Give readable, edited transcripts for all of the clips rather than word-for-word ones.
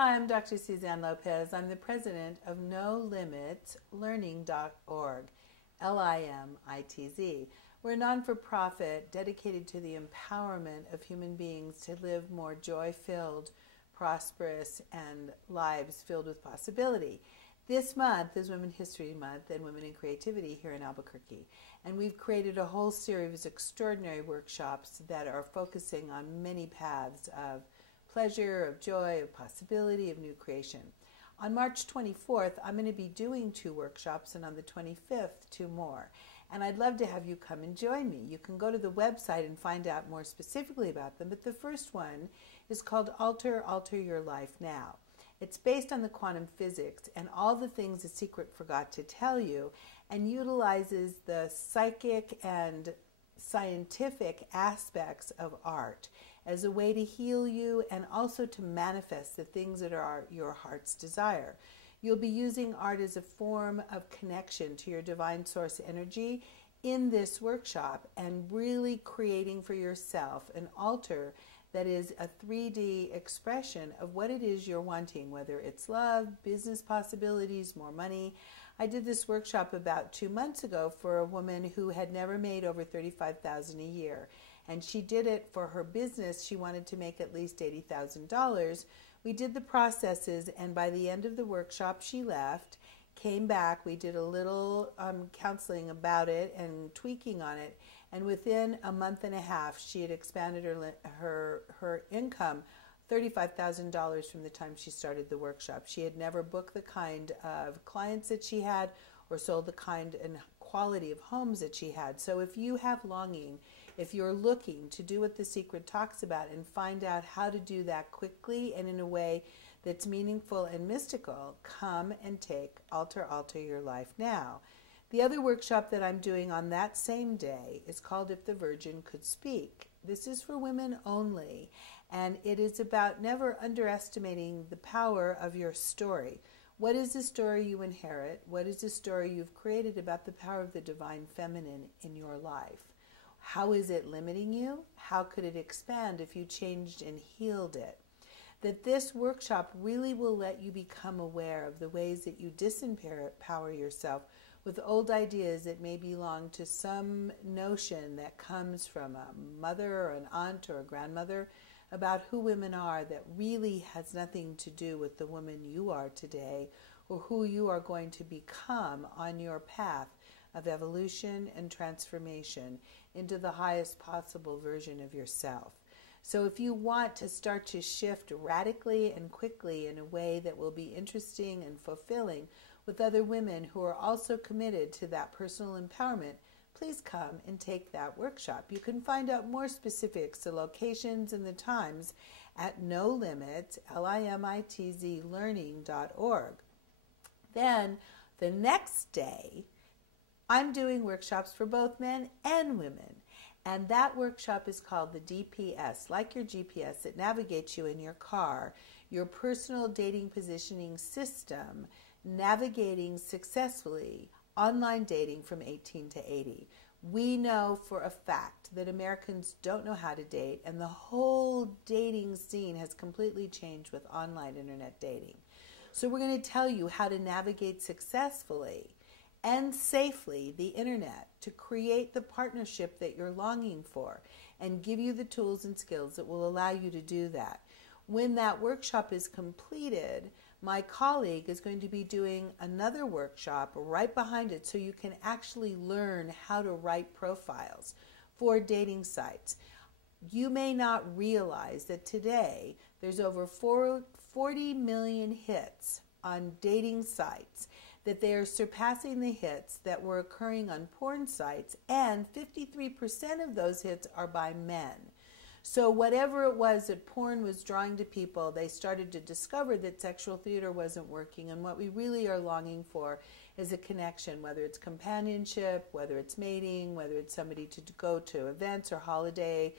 Hi, I'm Dr. Suzanne Lopez. I'm the president of Nolimitzlearning.org, Limitz. We're a non-for-profit dedicated to the empowerment of human beings to live more joy-filled, prosperous, and lives filled with possibility. This month is Women's History Month and Women in Creativity here in Albuquerque. And we've created a whole series of extraordinary workshops that are focusing on many paths of pleasure, of joy, of possibility, of new creation. On March 24th, I'm going to be doing 2 workshops, and on the 25th, 2 more. And I'd love to have you come and join me. You can go to the website and find out more specifically about them, but the first one is called Alter Your Life Now. It's based on the quantum physics and all the things The Secret forgot to tell you, and utilizes the psychic and scientific aspects of art as a way to heal you and also to manifest the things that are your heart's desire. You'll be using art as a form of connection to your divine source energy in this workshop and really creating for yourself an altar that is a 3D expression of what it is you're wanting, whether it's love, business possibilities, more money. I did this workshop about 2 months ago for a woman who had never made over $35,000 a year. And she did it for her business. She wanted to make at least $80,000. We did the processes, and by the end of the workshop, she left, came back. We did a little counseling about it and tweaking on it. And within a month and a half, she had expanded her income $35,000 from the time she started the workshop. She had never booked the kind of clients that she had or sold the kind and quality of homes that she had. So if you have longing, if you're looking to do what The Secret talks about and find out how to do that quickly and in a way that's meaningful and mystical, come and take Alter Your Life Now. The other workshop that I'm doing on that same day is called If the Virgin Could Speak. This is for women only, and it is about never underestimating the power of your story. What is the story you inherit? What is the story you've created about the power of the divine feminine in your life? How is it limiting you? How could it expand if you changed and healed it? That this workshop really will let you become aware of the ways that you disempower yourself with old ideas that may belong to some notion that comes from a mother or an aunt or a grandmother about who women are that really has nothing to do with the woman you are today or who you are going to become on your path of evolution and transformation into the highest possible version of yourself. So if you want to start to shift radically and quickly in a way that will be interesting and fulfilling with other women who are also committed to that personal empowerment, please come and take that workshop. You can find out more specifics, the locations and the times at Nolimitzlearning.org. Then the next day, I'm doing workshops for both men and women. And that workshop is called the DPS, like your GPS that navigates you in your car, your personal dating positioning system, navigating successfully online dating from 18 to 80. We know for a fact that Americans don't know how to date, and the whole dating scene has completely changed with online internet dating. So we're going to tell you how to navigate successfully and safely the internet to create the partnership that you're longing for and give you the tools and skills that will allow you to do that. When that workshop is completed, my colleague is going to be doing another workshop right behind it so you can actually learn how to write profiles for dating sites. You may not realize that today there's over 40 million hits on dating sites, that they are surpassing the hits that were occurring on porn sites, and 53% of those hits are by men. So whatever it was that porn was drawing to people, they started to discover that sexual theater wasn't working, and what we really are longing for is a connection, whether it's companionship, whether it's mating, whether it's somebody to go to events or holiday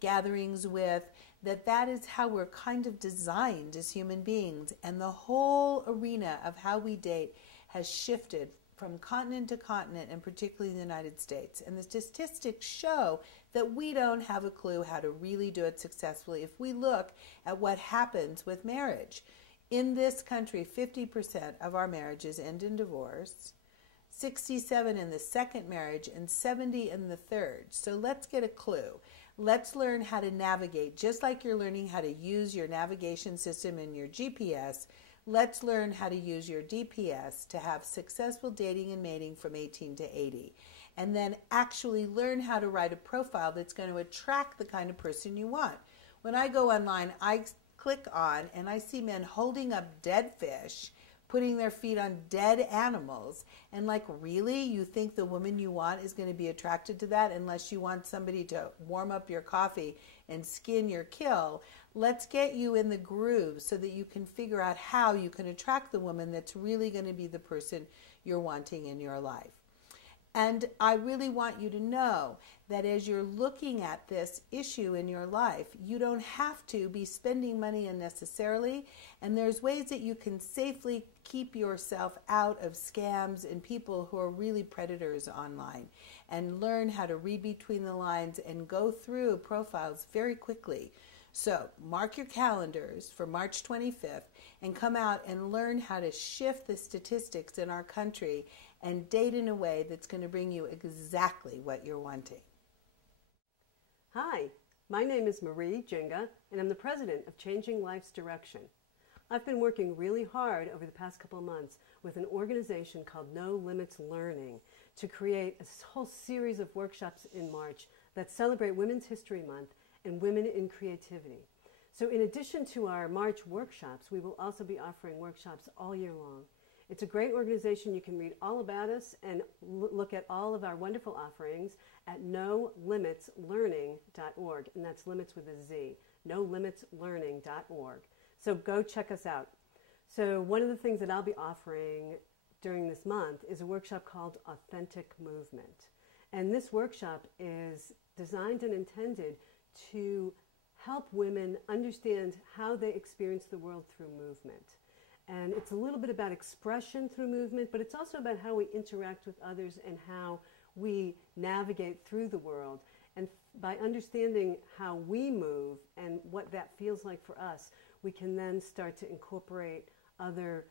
gatherings with, that is how we're kind of designed as human beings. And the whole arena of how we date has shifted from continent to continent, and particularly in the United States. And the statistics show that we don't have a clue how to really do it successfully if we look at what happens with marriage. In this country, 50% of our marriages end in divorce, 67 in the second marriage, and 70 in the third. So let's get a clue. Let's learn how to navigate. Just like you're learning how to use your navigation system in your GPS, let's learn how to use your DPS to have successful dating and mating from 18 to 80. And then actually learn how to write a profile that's going to attract the kind of person you want. When I go online, I click on and I see men holding up dead fish, putting their feet on dead animals, and like, really? You think the woman you want is going to be attracted to that unless you want somebody to warm up your coffee and skin your kill? Let's get you in the groove so that you can figure out how you can attract the woman that's really going to be the person you're wanting in your life. And I really want you to know that as you're looking at this issue in your life, you don't have to be spending money unnecessarily, and there's ways that you can safely keep yourself out of scams and people who are really predators online, and learn how to read between the lines and go through profiles very quickly. So mark your calendars for March 25th and come out and learn how to shift the statistics in our country and date in a way that's going to bring you exactly what you're wanting. Hi, my name is Marie Jenga, and I'm the president of Changing Life's Direction. I've been working really hard over the past couple of months with an organization called Nolimitzlearning to create a whole series of workshops in March that celebrate Women's History Month and women in creativity. So in addition to our March workshops, we will also be offering workshops all year long. It's a great organization. You can read all about us and look at all of our wonderful offerings at nolimitzlearning.org, and that's limits with a Z, nolimitzlearning.org. So go check us out. So one of the things that I'll be offering during this month is a workshop called Authentic Movement. And this workshop is designed and intended to help women understand how they experience the world through movement. And it's a little bit about expression through movement, but it's also about how we interact with others and how we navigate through the world. And by understanding how we move and what that feels like for us, we can then start to incorporate other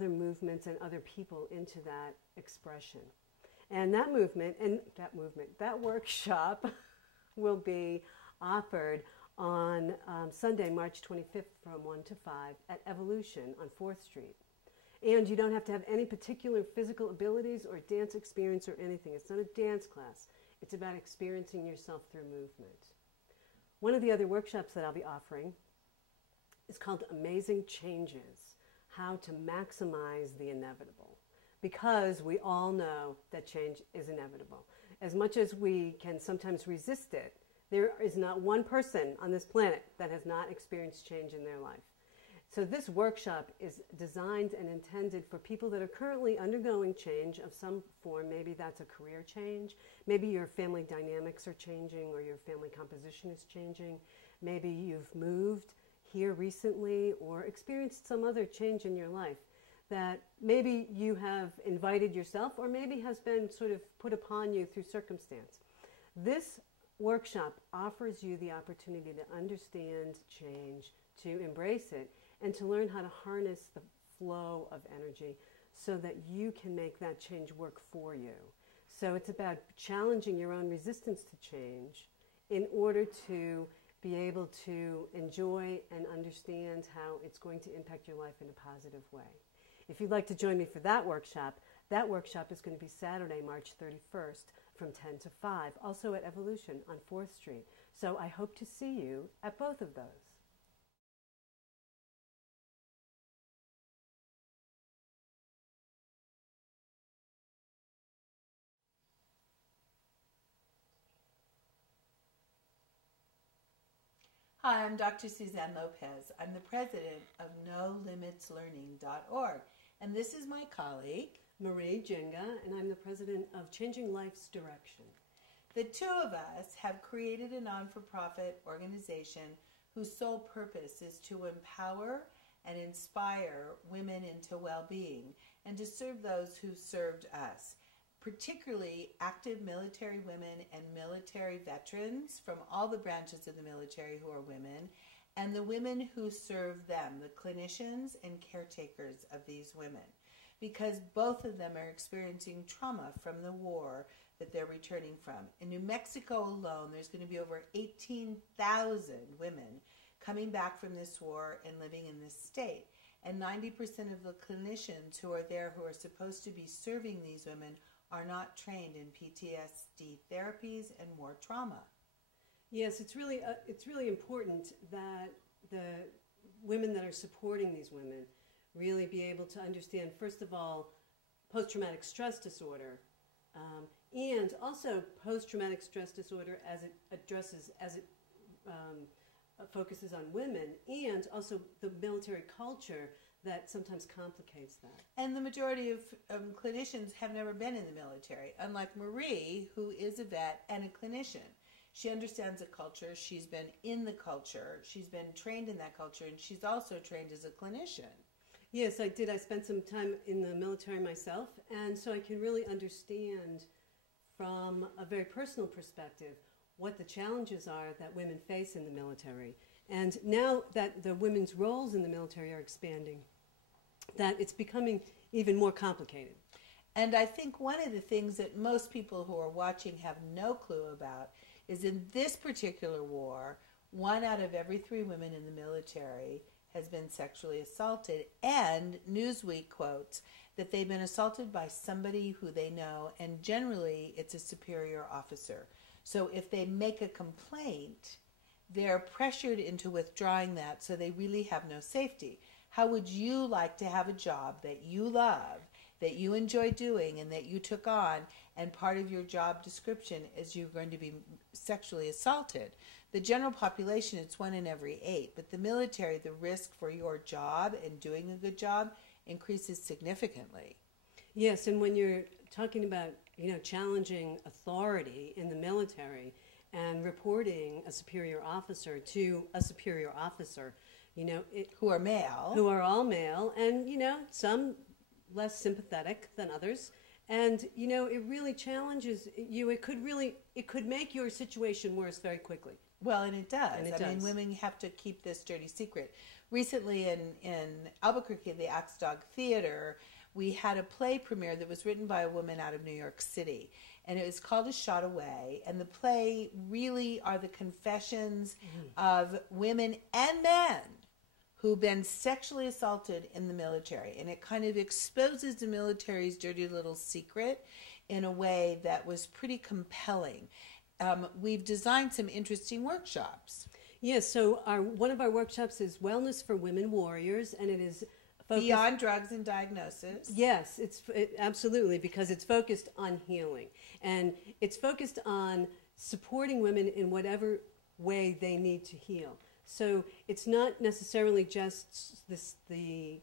movements and other people into that expression. And that workshop will be offered on Sunday, March 25th from 1 to 5 at Evolution on 4th Street. And you don't have to have any particular physical abilities or dance experience or anything. It's not a dance class. It's about experiencing yourself through movement. One of the other workshops that I'll be offering is called Amazing Changes, how to maximize the inevitable. Because we all know that change is inevitable. As much as we can sometimes resist it, there is not one person on this planet that has not experienced change in their life. So this workshop is designed and intended for people that are currently undergoing change of some form. Maybe that's a career change. Maybe your family dynamics are changing or your family composition is changing. Maybe you've moved here recently or experienced some other change in your life that maybe you have invited yourself or maybe has been sort of put upon you through circumstance. This workshop offers you the opportunity to understand change, to embrace it, and to learn how to harness the flow of energy so that you can make that change work for you. So it's about challenging your own resistance to change in order to be able to enjoy and understand how it's going to impact your life in a positive way. If you'd like to join me for that workshop is going to be Saturday, March 31st from 10 to 5, also at Evolution on 4th Street. So I hope to see you at both of those. Hi, I'm Dr. Suzanne Lopez. I'm the president of Nolimitzlearning.org, and this is my colleague, Marie Jenga, and I'm the president of Changing Life's Direction. The two of us have created a non-for-profit organization whose sole purpose is to empower and inspire women into well-being and to serve those who served us, particularly active military women and military veterans from all the branches of the military who are women, and the women who serve them, the clinicians and caretakers of these women, because both of them are experiencing trauma from the war that they're returning from. In New Mexico alone, there's going to be over 18,000 women coming back from this war and living in this state. And 90% of the clinicians who are there who are supposed to be serving these women are not trained in PTSD therapies and war trauma. Yes, it's really important that the women that are supporting these women really be able to understand, first of all, post-traumatic stress disorder, and also post-traumatic stress disorder as it addresses, focuses on women, and also the military culture that sometimes complicates that. And the majority of clinicians have never been in the military, unlike Marie, who is a vet and a clinician. She understands the culture, she's been in the culture, she's been trained in that culture, and she's also trained as a clinician. Yes, I did. I spent some time in the military myself, and so I can really understand from a very personal perspective what the challenges are that women face in the military. And now that the women's roles in the military are expanding, that it's becoming even more complicated. And I think one of the things that most people who are watching have no clue about is in this particular war, 1 out of every 3 women in the military has been sexually assaulted, and Newsweek quotes that they've been assaulted by somebody who they know, and generally it's a superior officer. So if they make a complaint, they're pressured into withdrawing that, so they really have no safety. How would you like to have a job that you love, that you enjoy doing, and that you took on, and part of your job description is you're going to be sexually assaulted? The general population, it's 1 in every 8, but the military, the risk for your job and doing a good job increases significantly. Yes, and when you're talking about, challenging authority in the military and reporting a superior officer to a superior officer, who are male. Who are all male, and, some less sympathetic than others. And, it really challenges you. It could make your situation worse very quickly. Well, and it does. I mean, women have to keep this dirty secret. Recently in Albuquerque, the Axe Dog Theater, we had a play premiere that was written by a woman out of New York City. And it was called A Shot Away. And the play really are the confessions of women and men who've been sexually assaulted in the military. And it kind of exposes the military's dirty little secret in a way that was pretty compelling. We've designed some interesting workshops. Yes, so one of our workshops is Wellness for Women Warriors, and it is focused... Beyond drugs and diagnosis. Yes, absolutely, because it's focused on healing. And it's focused on supporting women in whatever way they need to heal. So it's not necessarily just the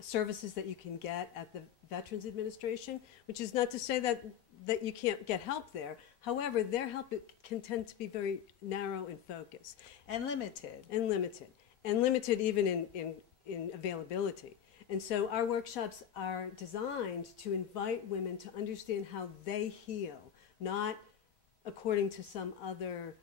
services that you can get at the Veterans Administration, which is not to say that you can't get help there. However, their help can tend to be very narrow in focus. And limited. And limited even in availability. And so our workshops are designed to invite women to understand how they heal, not according to some other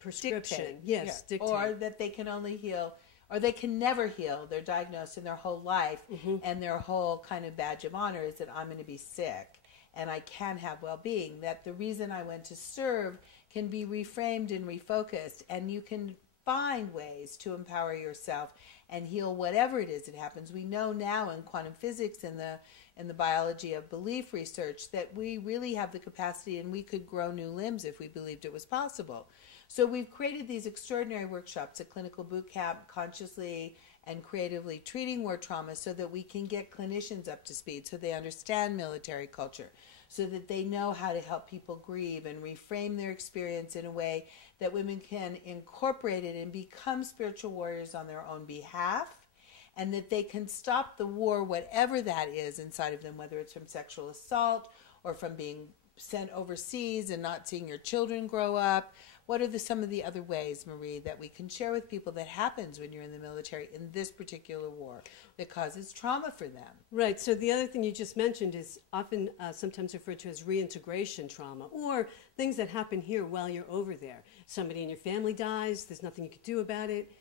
prescription. Dictate. Yes, yeah. dictate. Or that they can only heal, or they can never heal. They're diagnosed in their whole life, and their whole kind of badge of honor is that I'm going to be sick and I can have well-being. That the reason I went to serve can be reframed and refocused, and you can find ways to empower yourself and heal whatever it is that happens. We know now in quantum physics and the biology of belief research that we really have the capacity, and we could grow new limbs if we believed it was possible. So we've created these extraordinary workshops, a clinical boot camp, consciously and creatively treating war trauma, so that we can get clinicians up to speed, so they understand military culture, so that they know how to help people grieve and reframe their experience in a way that women can incorporate it and become spiritual warriors on their own behalf, and that they can stop the war, whatever that is inside of them, whether it's from sexual assault or from being sent overseas and not seeing your children grow up, What are some of the other ways, Marie, that we can share with people that happens when you're in the military in this particular war that causes trauma for them? Right. So the other thing you just mentioned is often sometimes referred to as reintegration trauma, or things that happen here while you're over there. Somebody in your family dies, there's nothing you can do about it.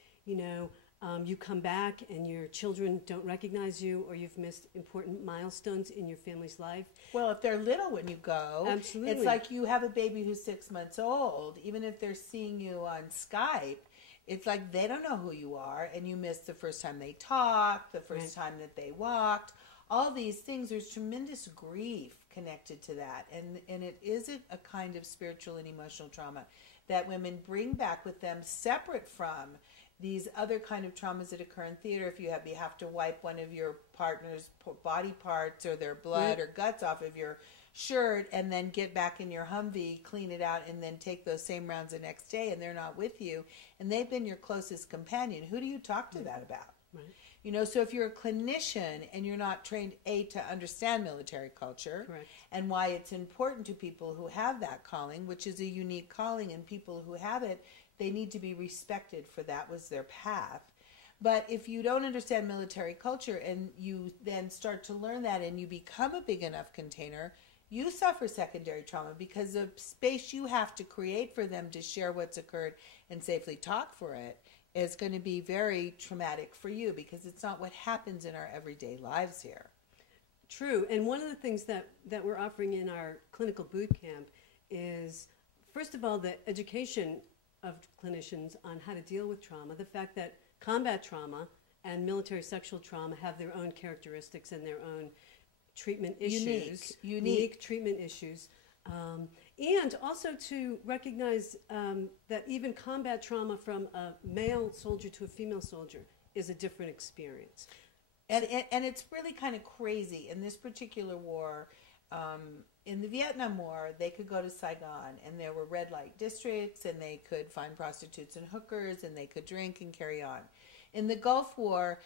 You come back and your children don't recognize you, or you've missed important milestones in your family's life. Well, if they're little when you go, absolutely, it's like you have a baby who's 6 months old. Even if they're seeing you on Skype, it's like they don't know who you are, and you missed the first time they talked, the first time that they walked. All these things, there's tremendous grief connected to that, and it is a kind of spiritual and emotional trauma that women bring back with them, separate from these other kind of traumas that occur in theater. If you have to wipe one of your partner's body parts or their blood or guts off of your shirt, and then get back in your Humvee, clean it out, and then take those same rounds the next day, and they're not with you, and they've been your closest companion. Who do you talk to that about? Right. So if you're a clinician and you're not trained, to understand military culture, correct, and why it's important to people who have that calling, which is a unique calling, and people who have it, they need to be respected for that was their path. But if you don't understand military culture and you then start to learn that and you become a big enough container, you suffer secondary trauma, because the space you have to create for them to share what's occurred and safely talk for it is going to be very traumatic for you, because it's not what happens in our everyday lives here. True. And one of the things that we're offering in our clinical boot camp is, first of all, the education of clinicians on how to deal with trauma, the fact that combat trauma and military sexual trauma have their own characteristics and their own treatment issues, unique treatment issues, and also to recognize that even combat trauma from a male soldier to a female soldier is a different experience. And it's really kind of crazy. In this particular war, in the Vietnam War, they could go to Saigon, and there were red light districts, and they could find prostitutes and hookers, and they could drink and carry on. In the Gulf War,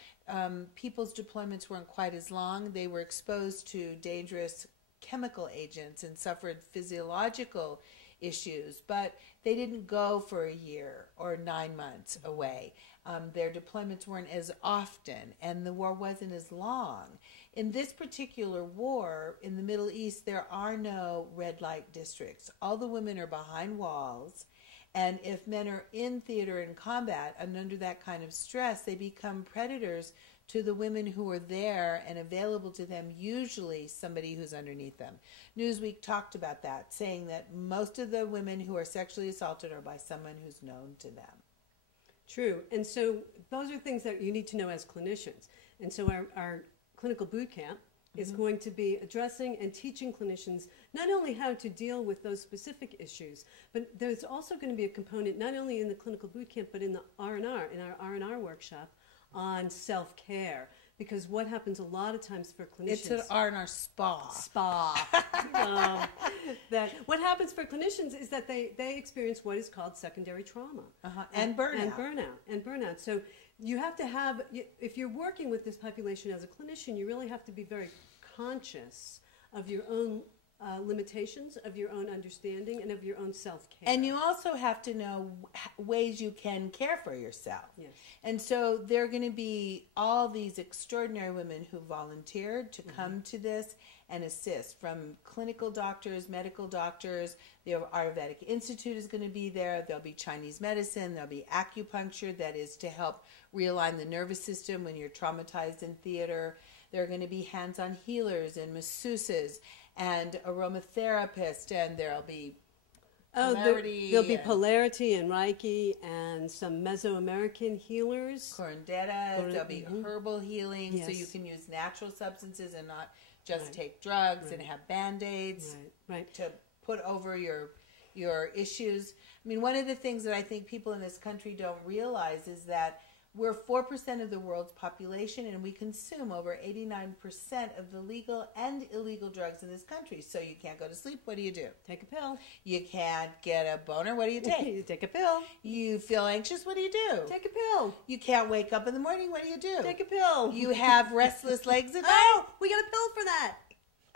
people's deployments weren't quite as long. They were exposed to dangerous chemical agents and suffered physiological issues, but they didn't go for a year or 9 months away. Their deployments weren't as often, and the war wasn't as long. In this particular war in the Middle East, there are no red light districts. All the women are behind walls, and if men are in theater and combat and under that kind of stress, they become predators to the women who are there and available to them, usually somebody who's underneath them. Newsweek talked about that, saying that most of the women who are sexually assaulted are by someone who's known to them. True. And so those are things that you need to know as clinicians. And so our clinical boot camp is going to be addressing and teaching clinicians not only how to deal with those specific issues, but there's also going to be a component not only in the clinical boot camp, but in the R&R, in our R&R workshop, on self-care. Because what happens a lot of times for clinicians... It's an R&R spa. That what happens for clinicians is that they experience what is called secondary trauma. And burnout. And burnout. So you have to have... If you're working with this population as a clinician, you really have to be very conscious of your own limitations, of your own understanding, and of your own self-care. And you also have to know ways you can care for yourself. Yes. And so there are going to be all these extraordinary women who volunteered to come to this and assist, from clinical doctors, medical doctors. The Ayurvedic Institute is going to be there. There'll be Chinese medicine. There'll be acupuncture, that is to help realign the nervous system when you're traumatized in theater. There are going to be hands-on healers and masseuses and aromatherapists, and there'll be polarity. There'll be polarity and Reiki and some Mesoamerican healers. Curanderas. There'll be herbal healing, so you can use natural substances and not just take drugs and have Band-Aids to put over your issues. I mean, one of the things that I think people in this country don't realize is that we're 4% of the world's population, and we consume over 89% of the legal and illegal drugs in this country. So you can't go to sleep. What do you do? Take a pill. You can't get a boner. What do you take? You take a pill. You feel anxious. What do you do? Take a pill. You can't wake up in the morning. What do you do? Take a pill. You have restless legs at night. Oh, we got a pill for that.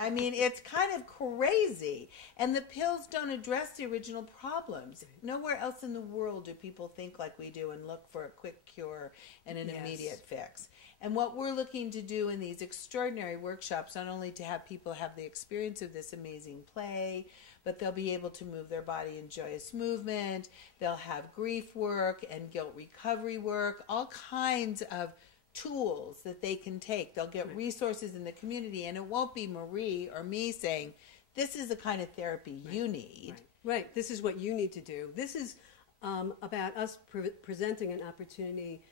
I mean, it's kind of crazy. And the pills don't address the original problems. Nowhere else in the world do people think like we do and look for a quick cure and an immediate fix. And what we're looking to do in these extraordinary workshops, not only to have people have the experience of this amazing play, but they'll be able to move their body in joyous movement. They'll have grief work and guilt recovery work, all kinds of tools that they can take. They'll get resources in the community, and it won't be Marie or me saying, this is the kind of therapy you need. Right. This is what you need to do. This is about us presenting an opportunity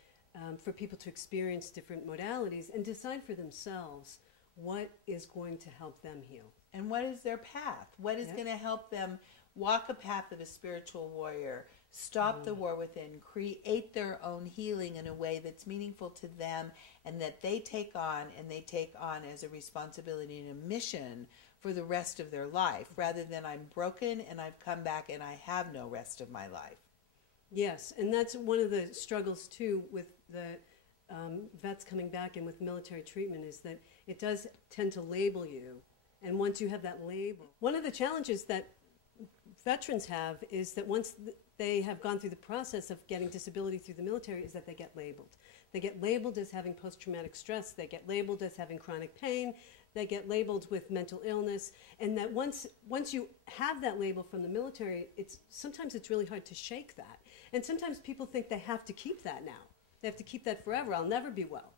for people to experience different modalities and decide for themselves what is going to help them heal. And what is their path? What is going to help them walk a path of a spiritual warrior, stop the war within, create their own healing in a way that's meaningful to them and that they take on as a responsibility and a mission for the rest of their life, rather than I'm broken and I've come back and I have no rest of my life. Yes, and that's one of the struggles too with the vets coming back and with military treatment, is that it does tend to label you. And once you have that label, one of the challenges that veterans have is that once they have gone through the process of getting disability through the military, is that they get labeled. They get labeled as having post-traumatic stress. They get labeled as having chronic pain. They get labeled with mental illness. And that once you have that label from the military, sometimes it's really hard to shake that. And sometimes people think they have to keep that now. They have to keep that forever. I'll never be well.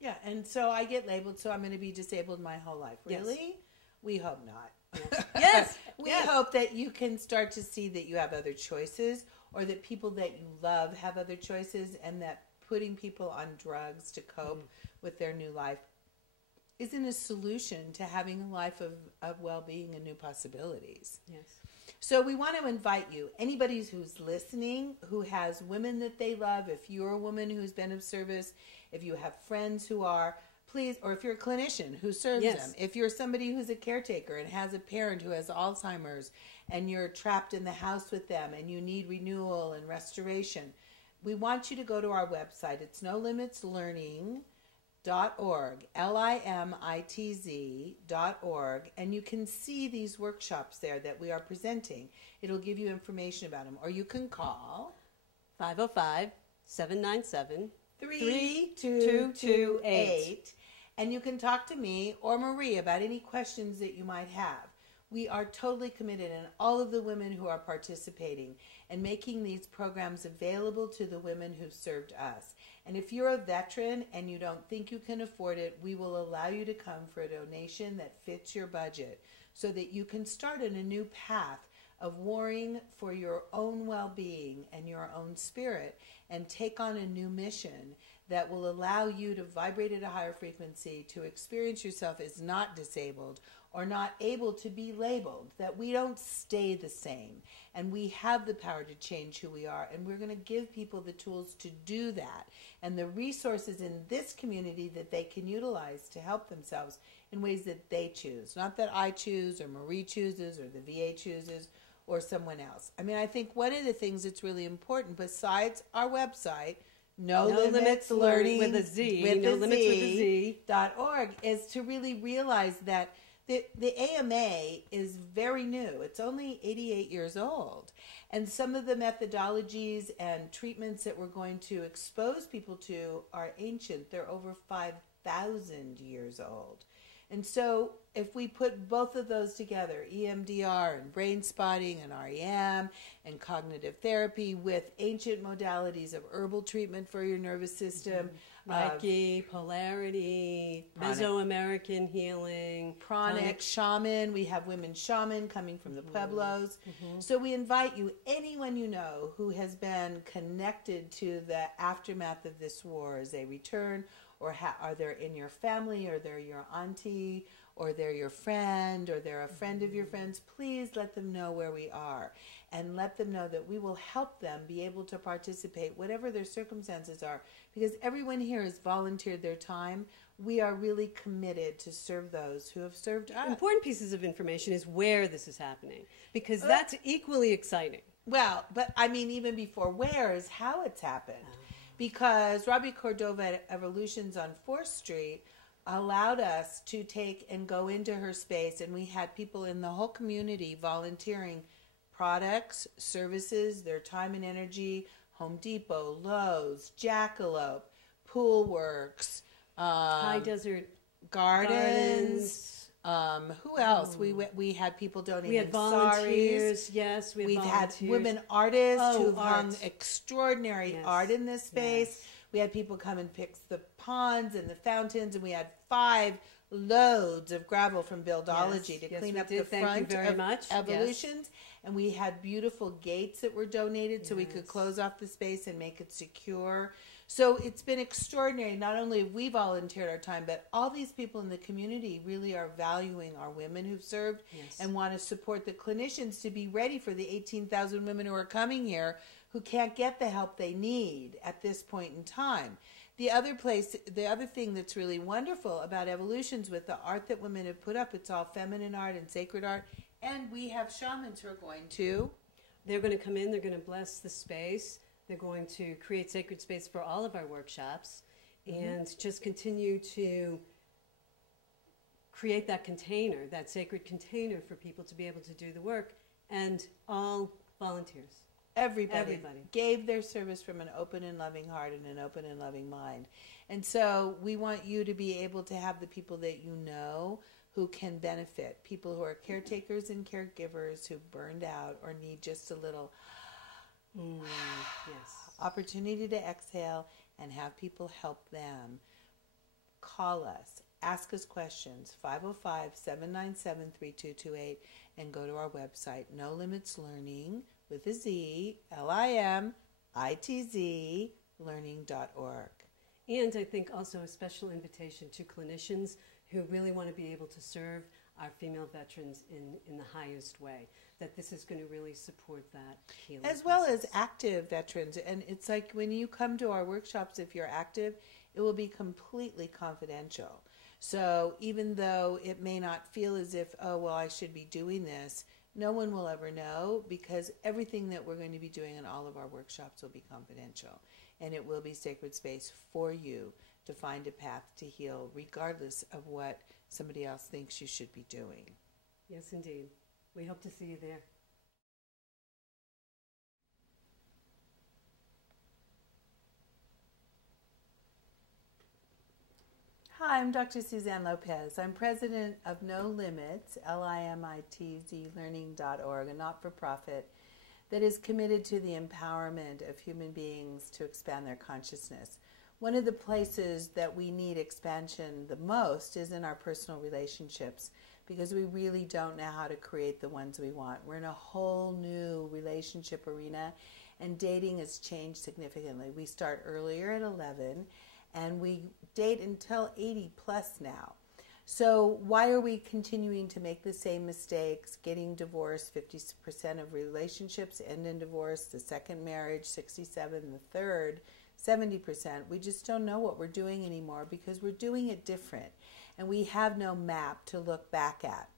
Yeah, and so I get labeled, so I'm going to be disabled my whole life. Really? Yes. We hope not. Yes. We hope that you can start to see that you have other choices, or that people that you love have other choices, and that putting people on drugs to cope with their new life isn't a solution to having a life of well-being and new possibilities. Yes. So we want to invite you, anybody who's listening, who has women that they love, if you're a woman who's been of service, if you have friends who are, please, or if you're a clinician who serves them, if you're somebody who's a caretaker and has a parent who has Alzheimer's and you're trapped in the house with them and you need renewal and restoration, we want you to go to our website. It's Nolimitzlearning.org, LIMITZ.org, and you can see these workshops there that we are presenting. It'll give you information about them, or you can call 505-797-3228, and you can talk to me or Marie about any questions that you might have. We are totally committed, and all of the women who are participating, and making these programs available to the women who've served us. And if you're a veteran and you don't think you can afford it, we will allow you to come for a donation that fits your budget, so that you can start in a new path of warring for your own well-being and your own spirit, and take on a new mission that will allow you to vibrate at a higher frequency, to experience yourself as not disabled or not able to be labeled, that we don't stay the same, and we have the power to change who we are, and we're going to give people the tools to do that and the resources in this community that they can utilize to help themselves in ways that they choose, not that I choose or Marie chooses or the VA chooses or someone else. I mean, I think one of the things that's really important, besides our website, Nolimitzlearning.org, is to really realize that the AMA is very new. It's only 88 years old. And some of the methodologies and treatments that we're going to expose people to are ancient. They're over 5,000 years old. And so if we put both of those together, EMDR and brain spotting and REM and cognitive therapy with ancient modalities of herbal treatment for your nervous system, Reiki, polarity, Mesoamerican healing, pranic, shaman. We have women shaman coming from the Pueblos. So we invite you, anyone you know who has been connected to the aftermath of this war as they return, or are they in your family, or they're your auntie, or they're your friend, or they're a friend of your friends, please let them know where we are, and let them know that we will help them be able to participate, whatever their circumstances are, because everyone here has volunteered their time. We are really committed to serve those who have served us. Important pieces of information is where this is happening, because that's equally exciting. Well, but I mean, even before where is how it's happened. Because Robbie Cordova at Evolutions on 4th Street allowed us to take and go into her space, and we had people in the whole community volunteering products, services, their time and energy. Home Depot, Lowe's, Jackalope, Pool Works, High Desert Gardens. Who else? We had people donating. We had volunteers. Saris. Yes, We've had women artists who've hung extraordinary art in this space. Yes. We had people come and pick the ponds and the fountains, and we had 5 loads of gravel from Buildology to clean up the front of Evolutions. And we had beautiful gates that were donated so we could close off the space and make it secure. So it's been extraordinary. Not only have we volunteered our time, but all these people in the community really are valuing our women who've served and want to support the clinicians to be ready for the 18,000 women who are coming here who can't get the help they need at this point in time. The other thing that's really wonderful about Evolutions with the art that women have put up, it's all feminine art and sacred art. And we have shamans who are going to. They're going to come in, they're going to bless the space. They're going to create sacred space for all of our workshops and just continue to create that container, that sacred container for people to be able to do the work, and all volunteers. Everybody gave their service from an open and loving heart and an open and loving mind. And so we want you to be able to have the people that you know who can benefit, people who are caretakers and caregivers who burned out or need just a little opportunity to exhale and have people help them. Call us. Ask us questions, 505-797-3228, and go to our website, Nolimitzlearning, with a Z, L-I-M-I-T-Z, learning.org. And I think also a special invitation to clinicians who really want to be able to serve our female veterans in the highest way, that this is going to really support that healing as well process. As active veterans. And it's like when you come to our workshops, if you're active, it will be completely confidential. So even though it may not feel as if, oh, well, I should be doing this, no one will ever know, because everything that we're going to be doing in all of our workshops will be confidential. And it will be sacred space for you to find a path to heal, regardless of what somebody else thinks you should be doing. Yes, indeed. We hope to see you there. Hi, I'm Dr. Suzanne Lopez. I'm president of No Limits, L-I-M-I-T-Z learning.org, a not-for-profit that is committed to the empowerment of human beings to expand their consciousness. One of the places that we need expansion the most is in our personal relationships, because we really don't know how to create the ones we want. We're in a whole new relationship arena, and dating has changed significantly. We start earlier at 11, and we date until 80 plus now. So why are we continuing to make the same mistakes? Getting divorced, 50% of relationships end in divorce. The second marriage, 67%. The third, 70%. We just don't know what we're doing anymore because we're doing it different. And we have no map to look back at.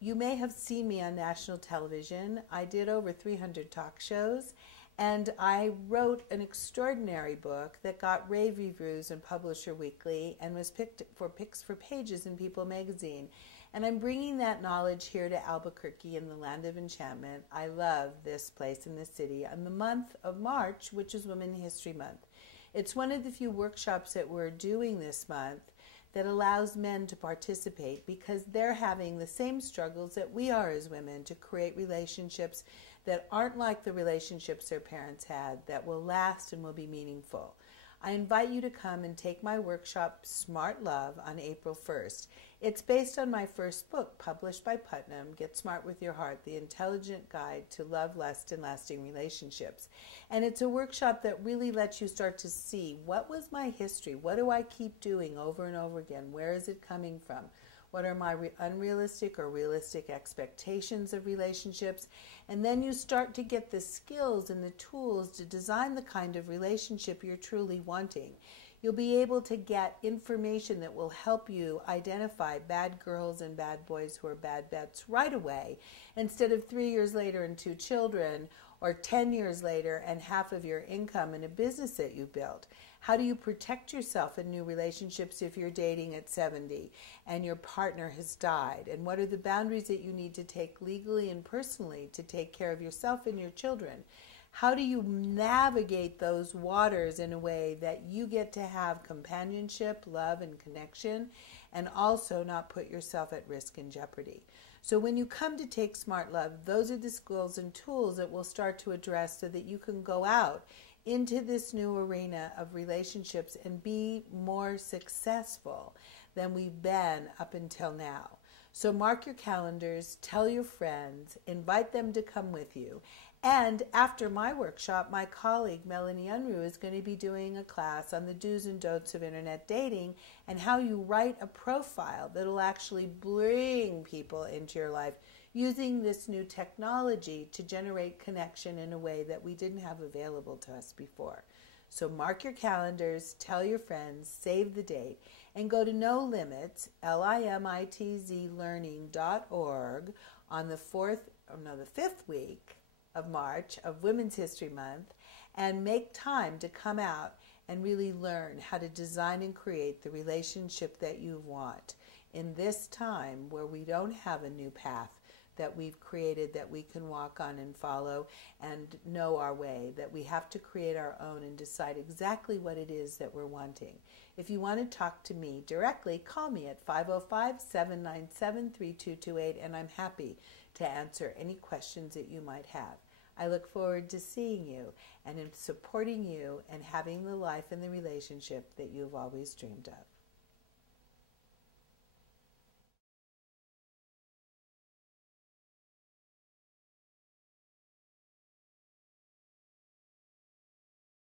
You may have seen me on national television. I did over 300 talk shows. And I wrote an extraordinary book that got rave reviews in Publisher Weekly and was picked for Picks for Pages in People magazine. And I'm bringing that knowledge here to Albuquerque in the land of enchantment. I love this place in this city on the month of March, which is Women's History Month. It's one of the few workshops that we're doing this month that allows men to participate because they're having the same struggles that we are as women to create relationships that aren't like the relationships their parents had, that will last and will be meaningful. I invite you to come and take my workshop, Smart Love, on April 1st. It's based on my first book, published by Putnam, Get Smart with Your Heart, The Intelligent Guide to Love, Lust, and Lasting Relationships. And it's a workshop that really lets you start to see, what was my history? What do I keep doing over and over again? Where is it coming from? What are my unrealistic or realistic expectations of relationships? And then you start to get the skills and the tools to design the kind of relationship you're truly wanting. You'll be able to get information that will help you identify bad girls and bad boys who are bad bets right away, instead of 3 years later and 2 children, or 10 years later and half of your income in a business that you built. How do you protect yourself in new relationships if you're dating at 70 and your partner has died? And what are the boundaries that you need to take legally and personally to take care of yourself and your children? How do you navigate those waters in a way that you get to have companionship, love, and connection, and also not put yourself at risk and jeopardy? So when you come to Take Smart Love, those are the skills and tools that we'll start to address so that you can go out into this new arena of relationships and be more successful than we've been up until now. So mark your calendars, tell your friends, invite them to come with you. And after my workshop, my colleague Melanie Unruh is going to be doing a class on the do's and don'ts of internet dating and how you write a profile that will actually bring people into your life using this new technology to generate connection in a way that we didn't have available to us before. So mark your calendars, tell your friends, save the date, and go to No Limits, Limitzlearning.org on the 5th week of March of Women's History Month, and make time to come out and really learn how to design and create the relationship that you want in this time where we don't have a new path that we've created that we can walk on and follow and know our way, that we have to create our own and decide exactly what it is that we're wanting. If you want to talk to me directly, call me at 505-797-3228, and I'm happy to answer any questions that you might have. I look forward to seeing you and in supporting you and having the life and the relationship that you've always dreamed of.